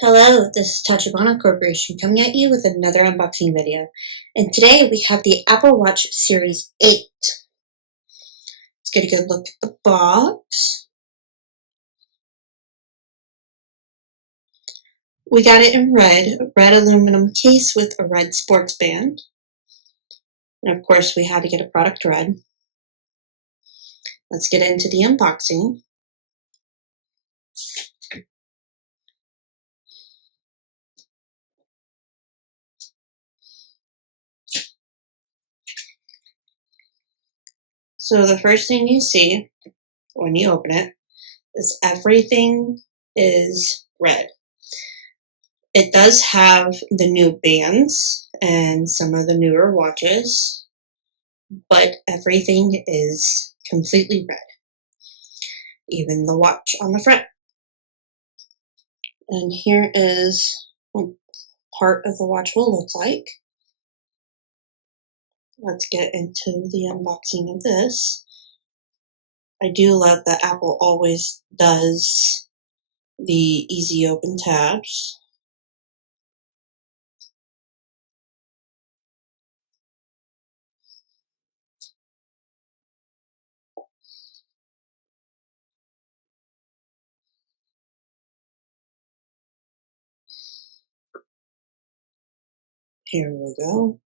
Hello, this is Tachibana Corporation coming at you with another unboxing video. And today we have the Apple Watch Series 8. Let's get a good look at the box. We got it in red, a red aluminum case with a red sports band. And of course we had to get a product red. Let's get into the unboxing. So the first thing you see when you open it is everything is red. It does have the new bands and some of the newer watches, but everything is completely red, even the watch on the front. And here is what part of the watch will look like. Let's get into the unboxing of this. I do love that Apple always does the easy open tabs. Here we go.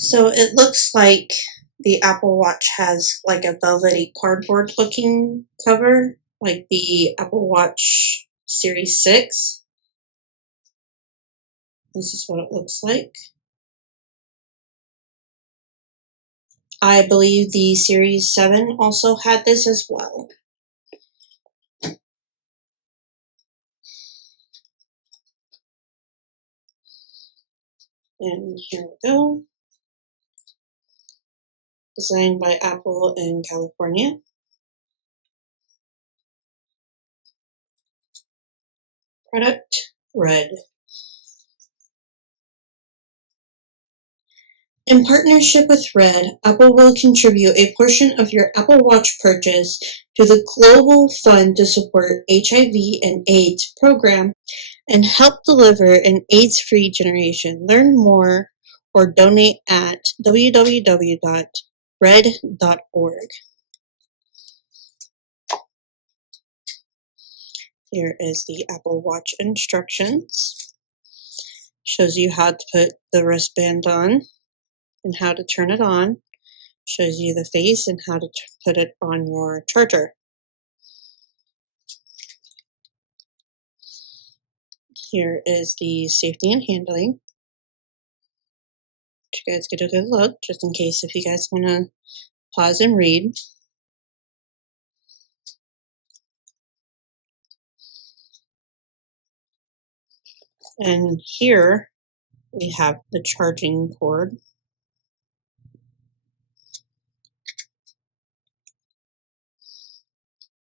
So it looks like the Apple Watch has like a velvety cardboard looking cover, like the Apple Watch Series 6. This is what it looks like. I believe the Series 7 also had this as well. And here we go. Designed by Apple in California. Product red. In partnership with Red, Apple will contribute a portion of your Apple Watch purchase to the Global Fund to support HIV and AIDS program and help deliver an AIDS-free generation. Learn more or donate at www.red.org. Here is the Apple Watch instructions. Shows you how to put the wristband on and how to turn it on. Shows you the face and how to put it on your charger. Here is the safety and handling. You guys get a good look, just in case if you guys want to pause and read. And here we have the charging cord.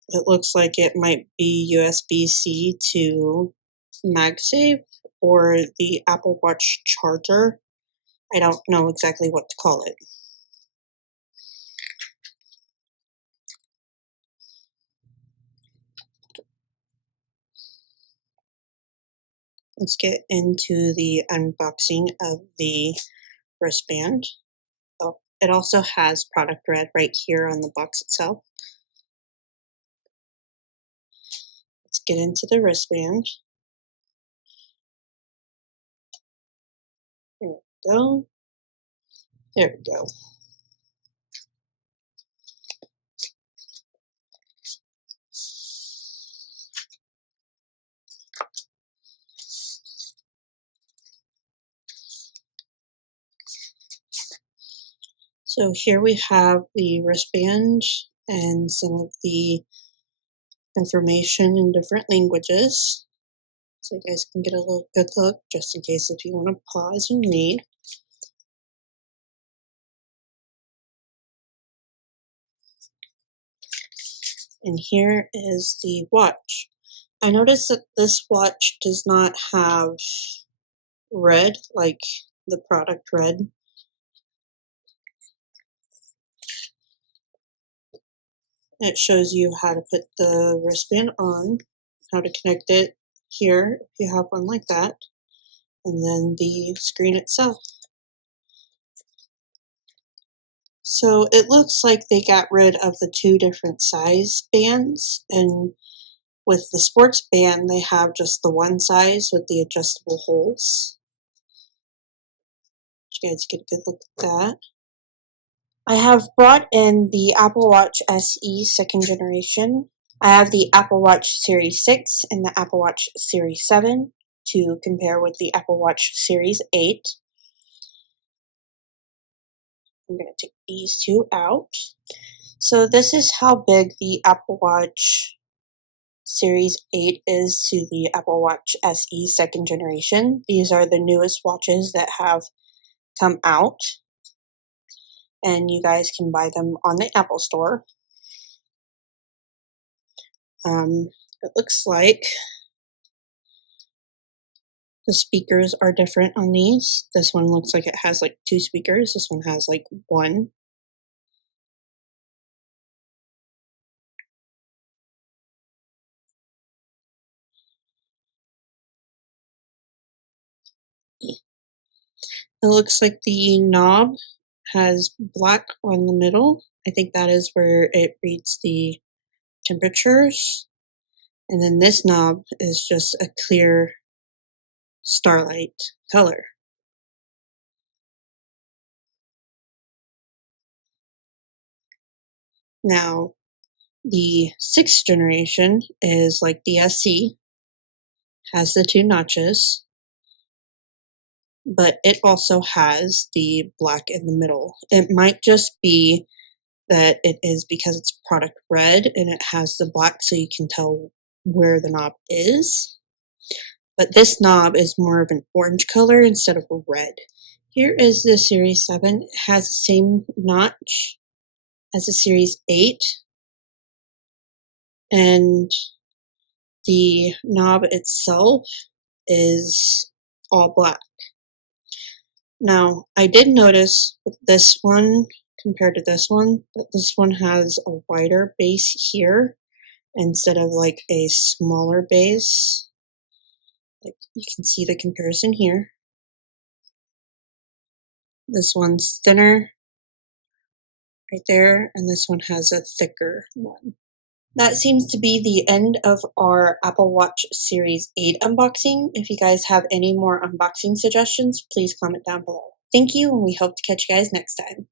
It looks like it might be USB-C to MagSafe or the Apple Watch charger. I don't know exactly what to call it. Let's get into the unboxing of the wristband. Oh, it also has product red right here on the box itself. Let's get into the wristband. There we go. There we go. So here we have the wristband and some of the information in different languages. So you guys can get a little good look just in case if you want to pause and read. And here is the watch. I noticed that this watch does not have red like the product red. It shows you how to put the wristband on, how to connect it here if you have one like that, and then the screen itself. So it looks like they got rid of the two different size bands, and with the sports band they have just the one size with the adjustable holes. You guys get a good look at that. I have brought in the Apple Watch SE 2nd generation. I have the Apple Watch Series 6 and the Apple Watch Series 7 to compare with the Apple Watch Series 8. I'm going to take these two out. So this is how big the Apple Watch Series 8 is to the Apple Watch SE 2nd generation. These are the newest watches that have come out, and you guys can buy them on the Apple Store. It looks like the speakers are different on these. This one looks like it has like 2 speakers. This one has like 1. It looks like the knob has black on the middle. I think that is where it reads the temperatures. And then this knob is just a clear starlight color. Now, the 6th generation is like the SE, has the 2 notches, but it also has the black in the middle. It might just be that it is because it's product red and it has the black so you can tell where the knob is. But this knob is more of an orange color instead of a red. Here is the Series 7. It has the same notch as the Series 8. And the knob itself is all black. Now, I did notice with this one compared to this one, that this one has a wider base here instead of like a smaller base. Like you can see the comparison here. This one's thinner right there, and this one has a thicker one. That seems to be the end of our Apple Watch Series 8 unboxing. If you guys have any more unboxing suggestions, please comment down below. Thank you, and we hope to catch you guys next time.